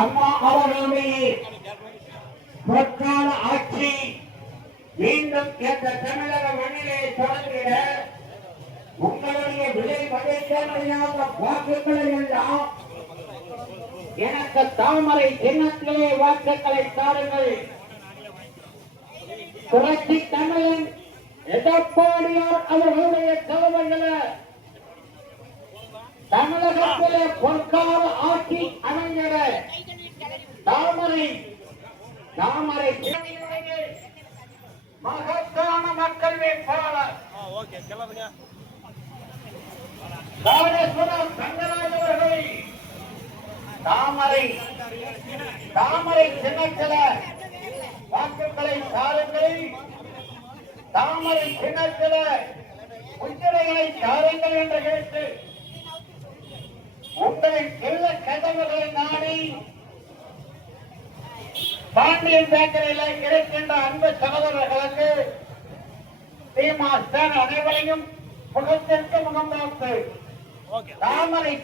அம்மா அவர்களுடைய பொற்கால ஆட்சி மீண்டும் இந்த தமிழக மண்ணிலே தொடங்கிட உங்களுடைய விலை மதிக்க வாக்குகளை எல்லாம் எனக்கு தாமரை சின்னத்திலே வாக்குகளை தாருங்கள். புரட்சி தமிழன் எடப்பாடியார் அவர்களுடைய தலைமையில தமிழகத்திலே பொற்கால ஆட்சி அமைஞர தாமரை தாமரை மகத்தான மக்கள் வேட்பாளர் ராஜேஸ்வரம் தங்கராஜ் அவர்களை தாமரை தாமரை சின்னத்தில வாக்குகளை தாருங்கள். தாமரை சின்னத்தில முத்திரைகளை தாருங்கள் என்று கேட்டு உங்களின் செல்ல கதவுகளை நாடி பாண்டியன் பேக்கரியில் கிடைக்கின்ற அன்பு சகோதரர்களுக்கு அனைவரையும் முகத்திற்கு முகம் பார்த்து தாமரை